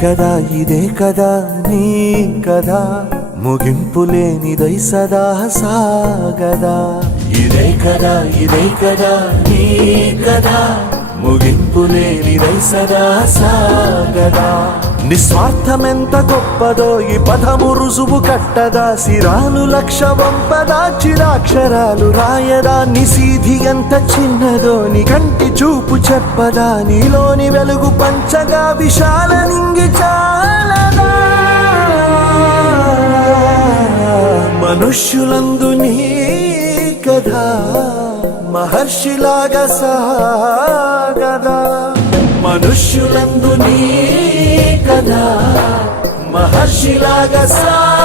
కదా ఇదే కదా నీ కదా ముగింపు లేనిదై సదా సాగదా ఇదే కదా నీ కదా ముగింపు లేనిదై సదా సాగదా నిస్వార్థమెంత గొప్పదో ఈ పదము రుజువు కట్టదా సిరాలు లక్ష వంపదా చిరాక్షరాలు రాయదా నిసీధి ఎంత చిన్నదో నీ కంటి చూపు చెప్పదా నీలోని వెలుగు పంచగా విశాల నింగి చాలదా మనుష్యులందు నీ కథ మహర్షిలాగా సాగదా మనుష్యులందు నీ కథ మహర్షిలాగా సాగదా